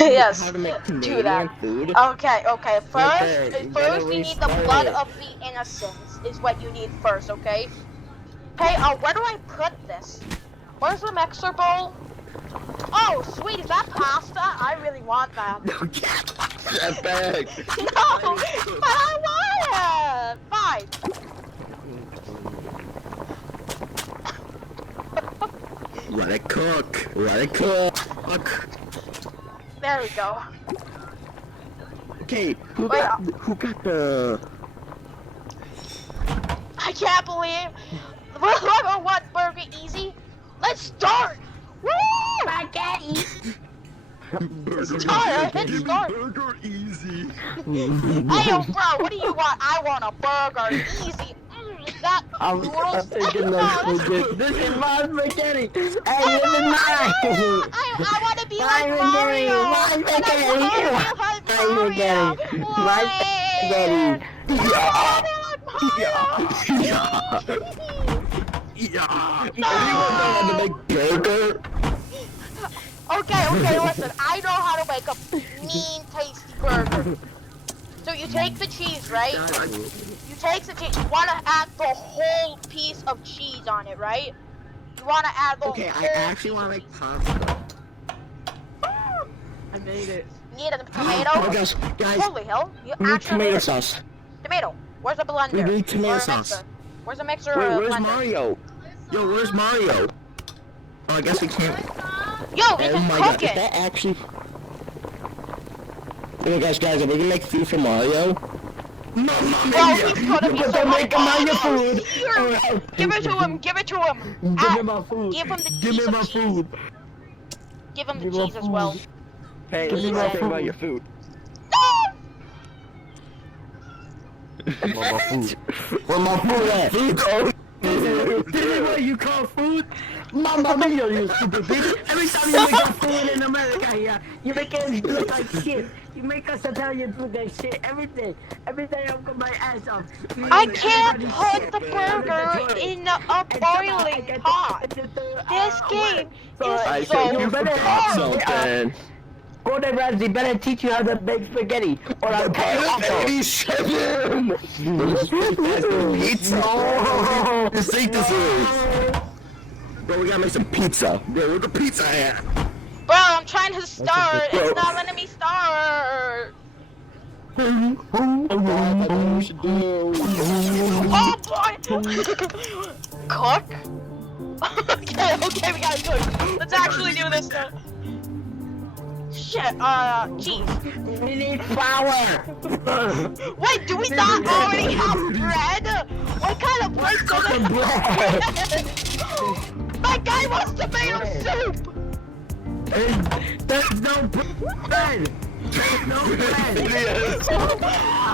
Yes, how to make do that. Canadian food? Okay, okay. Right First, there, you gotta first you need the restart blood it. of the innocents. Is what you need first, okay? Hey, where do I put this? Where's the mixer bowl? Oh, sweet, is that pasta? I really want that. No, get that back. No, but I want it. Fine. Let it cook. Let it cook. There we go. Okay, who Wait, got the? I can't believe level 1 burger easy. Let's start. Woo! Spaghetti. Burger. Start. Hit Give me start. burger easy. Hey, yo, bro, what do you want? I want a burger easy. Is that noodles? thinking No, this is my spaghetti. Hey, this is mine. I want to be like Mario. My spaghetti. My spaghetti. Yeah. Anyone know how to make burger? Okay, listen. I know how to make a mean, tasty burger. So you take the cheese, right? You take the cheese. You want to add the whole piece of cheese on it, right? You want to add the Okay, whole I actually want to make pasta. I made it. Need a tomato? Oh my gosh, guys, Holy hell. You we need actually tomato need a sauce. tomato. Where's the blender? We need tomato Or a sauce. mixer? Where's the mixer? Wait, or where's blender? Mario? Yo, where's Mario? Oh, I guess we can't. Yo, we Oh can my cook god, is it. that actually... Oh my gosh, guys, are we gonna make food for Mario? Mamma Bro, mia! he's gonna be But so they're making Mario hungry. food! Here, give it to him. Give it to him. Give me my food. Give him the Give me piece of my cheese. food! Give him the Give me my cheese as well. Hey, Give me give my me thing my about your food. food. Where my food? Where my food at? Food, oh! This is what you call food? Mamma mia, you stupid bitch! Every time you make our food in America here, you make us look like shit. You make us Italians look like shit. Everything. Everything I put my ass off. I can't put the burger in a boiling pot. This game is so you forgot hard. something. Gordon Ramsay better teach you how to make spaghetti, or I'll cut you off. 87! That's the pizza! No. Let's take this is! Bro, we gotta make some pizza. Bro, where's the pizza at? Bro, I'm trying to start. It's not letting me start. Oh boy! Cook? Okay, we gotta cook. Let's actually do this now. Shit, cheese. We need flour. Wait, do we not already have bread? What kind of place does it have? That guy wants tomato soup! There's no bread. There's no bread.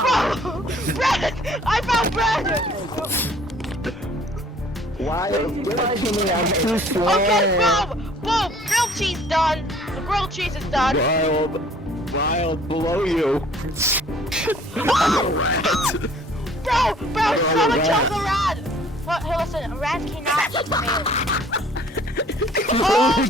Bro, bread! I found bread! Why are you touching me? I'm too slow. Okay, boom! Grilled cheese done! The grilled cheese is done! Wild below you. Bro, someone killed the rat! Well, hey, listen, rats cannot eat tomatoes. Oh my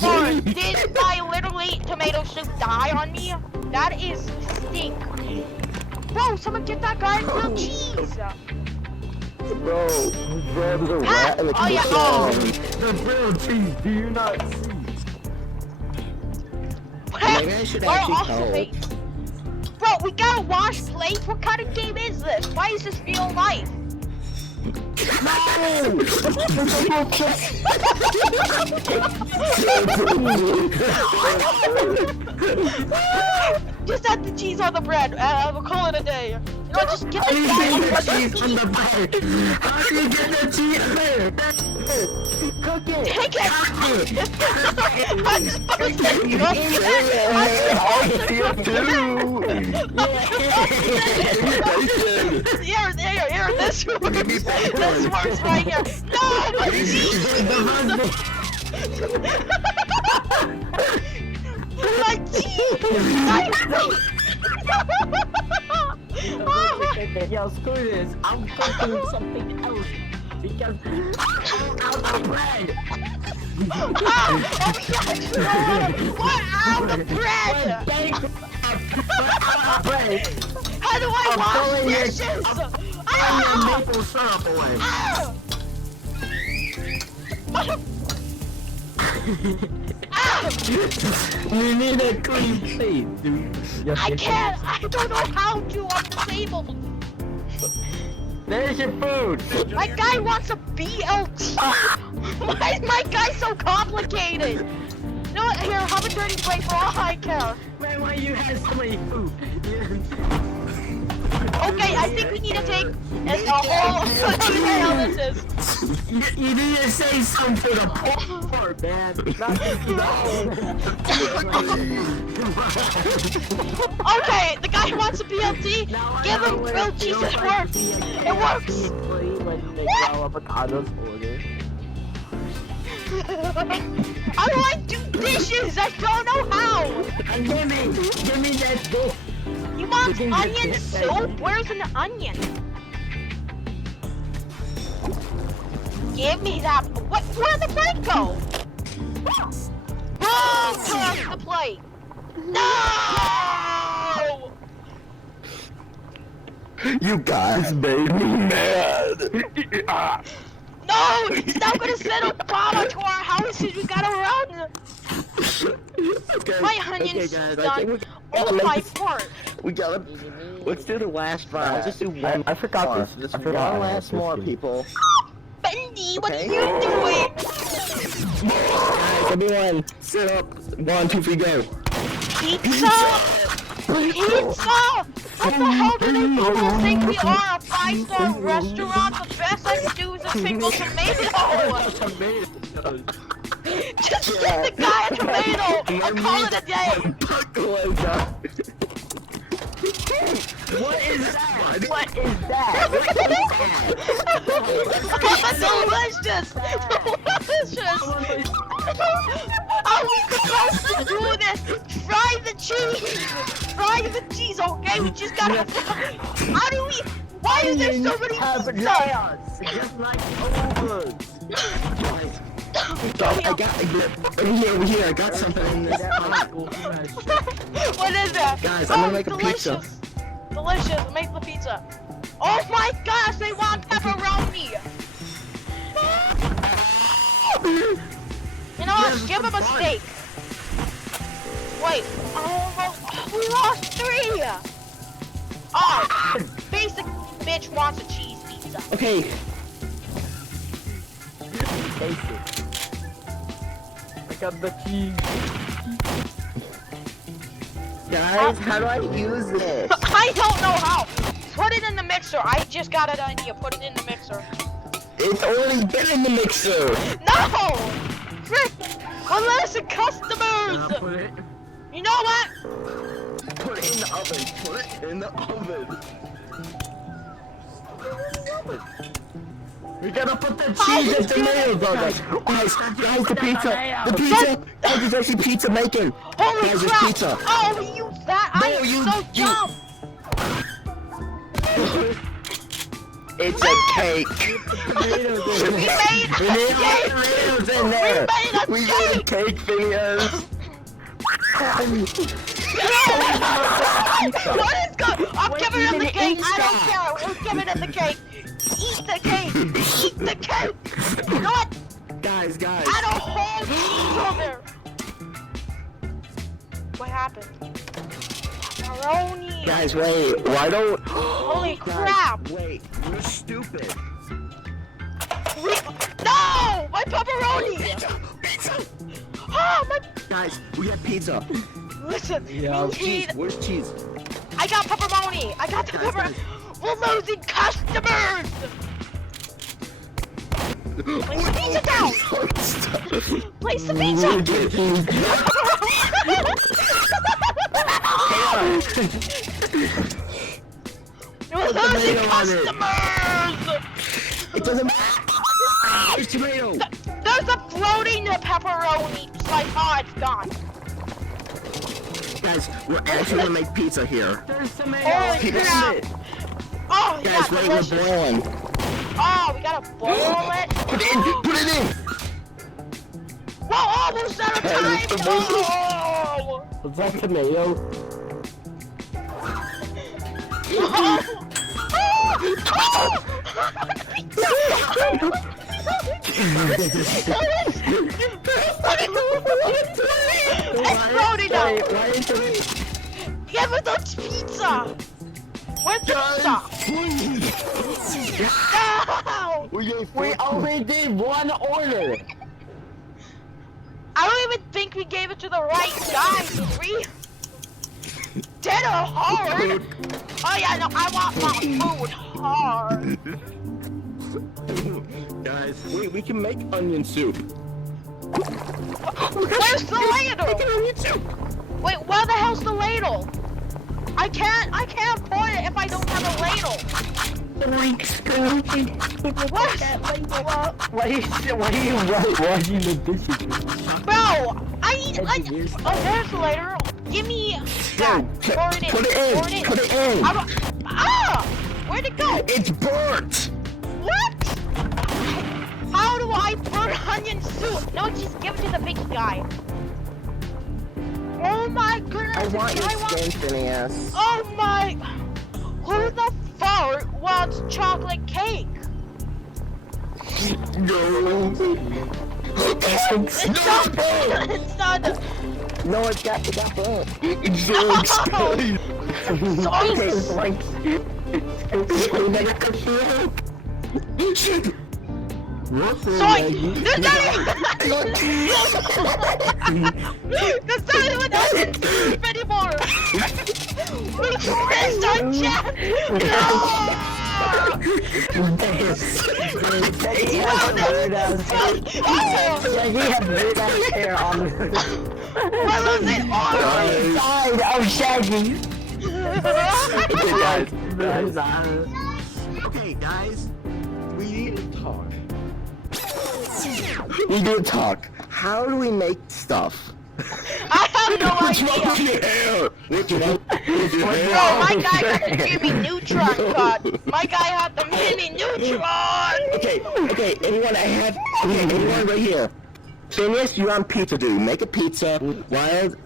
god! Did I literally tomato soup die on me? That is stink. Bro, someone get that guy grilled cheese! Bro, there's a rat in the Oh, yeah, kitchen. The grilled cheese, do you not see? Maybe I should actually help. Bro, we gotta wash plates? What kind of game is this? Why is this real life? Just add the cheese on the bread. We'll call it a day. You know, just get How do the you guy get the cheese on the bread? How do you get the cheese there? Cook it. Take it. I'm supposed to Here, this works right here. No, my cheese. My cheese. Yo, screw this. I'm cooking something else. Because I'm out of bread. Oh my gosh, no. What wash throwing your- dishes! I'm your maple syrup away. Ah! Ah! You need a clean plate, dude. I can't! I don't know how to! I'm disabled! There's your food. My guy wants a BLT! Why is my guy so complicated? You know what? Here, have a dirty plate for all I care. Man, why you have so many food? Okay, I think we need to take a whole... What the hell this is? You need to say something to the poor man. Okay, the guy who wants a BLT, give him grilled cheese, it works! It works! How do I do dishes? I don't know how! Give me that dish. You want onion soup? Where's an onion? Give me that. What? Where'd the plate go? Boom! Toss the plate. No! You guys made me mad. No! It's not gonna send Obama to our houses. We gotta run. Okay. My onion's okay, guys, I done. think we All gotta of my make this- part. We gotta. Let's do the last five. Let's just do one. I forgot more. this. Just I forgot one I had last this more, game. people. Bendy, what Okay. are you doing? Guys, everyone, sit up. 1, 2, 3, go. Pizza! Pizza! What the hell do they people think we are? A 5-star restaurant? The best I can do is a single tomato! Just give the guy a tomato! I'll call it a day! What is that? What is that? Delicious! Delicious! Are we supposed to do this? Fry the cheese! Fry the cheese, okay? We just gotta fry. How do we... Why is there so many pizzas? Just like overs. I got over here. I got something in this. What is that? Guys, I'm gonna make a delicious. pizza. Delicious. Make the pizza. Oh my gosh, they want pepperoni. You know what? Give him a steak. Wait. Oh, we lost 3. Oh, basic bitch wants a cheese pizza. Okay. I got the cheese. Guys, how do I use this? I don't know how. Put it in the mixer. I just got an idea. Put it in the mixer. It's already been in the mixer. No! Frick! Unless customers! Put it. You know what? Put it in the oven. Put it in the oven. We gotta put the How cheese you and do tomatoes on it. Guys, the pizza. Guys, there's actually pizza making. Holy Guys, there's crap! pizza. Oh, we used that! I No, am you- so you- dumb! It's a cake. Tomatoes in We it. made a We need all cake! tomatoes in there. We made a cake videos. What is good? I'm giving it the cake! I don't care! We're giving it the cake! Eat the cake! Eat the cake! You know what? Guys. Add a whole cheese on there! What happened? Pepperoni! Guys, wait. Why don't... Holy crap! Wait, you're stupid. No! My pepperoni! Pizza. Oh, my... Guys, we have pizza. Listen, Yeah, we need... Where's cheese? I got pepperoni! I got the pepperoni! We're losing customers! Place the pizza down! Place the pizza! We're losing customers! It doesn't matter. There's tomato. There's a floating pepperoni slice. Oh, it's gone. Guys, we're actually gonna make pizza here. There's tomatoes. Holy People crap! sit. Oh, yeah, Guys, wait, we're delicious. boiling. Oh, we gotta boil it. Put it in. Put it in. Whoa, almost out of time. Oh! Was that tomato? Exploded now! Why is it? Give us the pizza! Where's the pizza? No! We only did one order. I don't even think we gave it to the right guy, did we? Dinner hard? Oh yeah, no, I want my food hard. Guys, we can make onion soup. Where's the ladle? Onion soup. Wait, where the hell's the ladle? I can't pour it if I don't have a ladle. Like spoon. What? Why are you washing the dishes? Bro, I need like. Oh, there's the ladle. Give me that. Pour it in. Put it in. Put it in. Where'd it go? It's burnt. What? How do I burn onion soup? No, just give it to the big guy. Oh my goodness! I want your skin, Phineas. Oh my! Who the fuck wants chocolate cake? No. It's not. No, it got burnt. It's so exciting. That's not even onion soup anymore! We missed our chance! No! He has weird ass hair on the Where was it? side of Shaggy. Okay, guys, we need to talk. We need to talk. How do we make stuff? I have no idea! What's your hair? What's your hair? Bro, my guy got the Jimmy Neutron cut! My guy had the Mini Neutron! Okay, anyone right here. Phineas, you're on pizza duty. Make a pizza. Wild,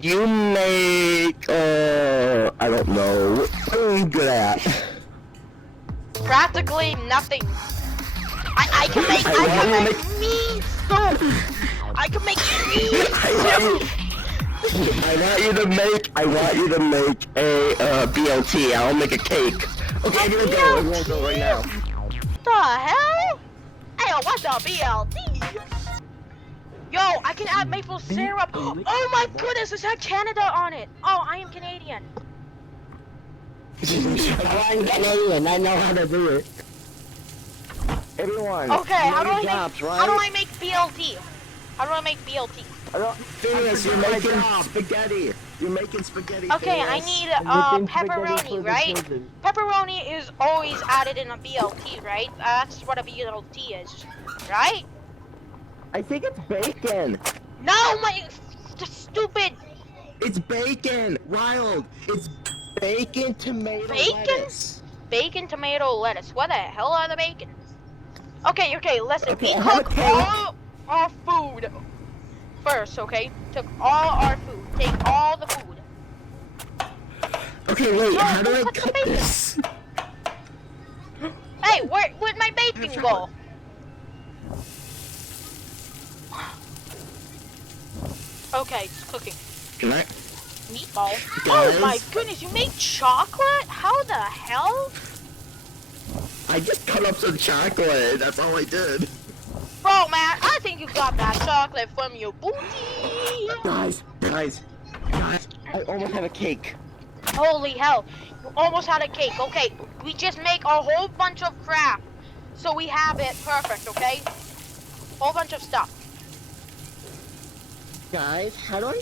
you make, I don't know. What are you good at? Practically nothing. I can make meat soup! I can make meat soup! I want you to make a BLT. I'll make a cake. Okay, here we go. We won't go right now. What the hell? Hey, what's a BLT? Yo, I can add maple syrup. Oh my goodness, it had Canada on it. Oh, I am Canadian. I'm Canadian. I know how to do it. Everyone. Okay, how do I make BLT? How do I make BLT? Phineas, you're making spaghetti. You're making spaghetti. Okay, I Phineas. need pepperoni, right? Pepperoni is always added in a BLT, right? That's what a BLT is, right? I think it's bacon. No, my stupid It's bacon. Wild. It's bacon, tomato, Bacon? lettuce. bacon, tomato, lettuce. What the hell are the bacon? Okay, listen. Okay, We I have a cook cake. all our food first, okay? Took all our food. Take all the food. Okay, wait. No, How do I cut the cut bacon. this? Hey, where'd my bacon go? Okay, it's cooking. Can I? Meatball. Guys? Oh my goodness, you make chocolate? How the hell? I just cut up some chocolate. That's all I did. Bro, man, I think you got that chocolate from your booty. Guys. I almost had a cake. Holy hell, you almost had a cake. Okay, we just make a whole bunch of crap. So we have it perfect, okay? Whole bunch of stuff. Guys, how do I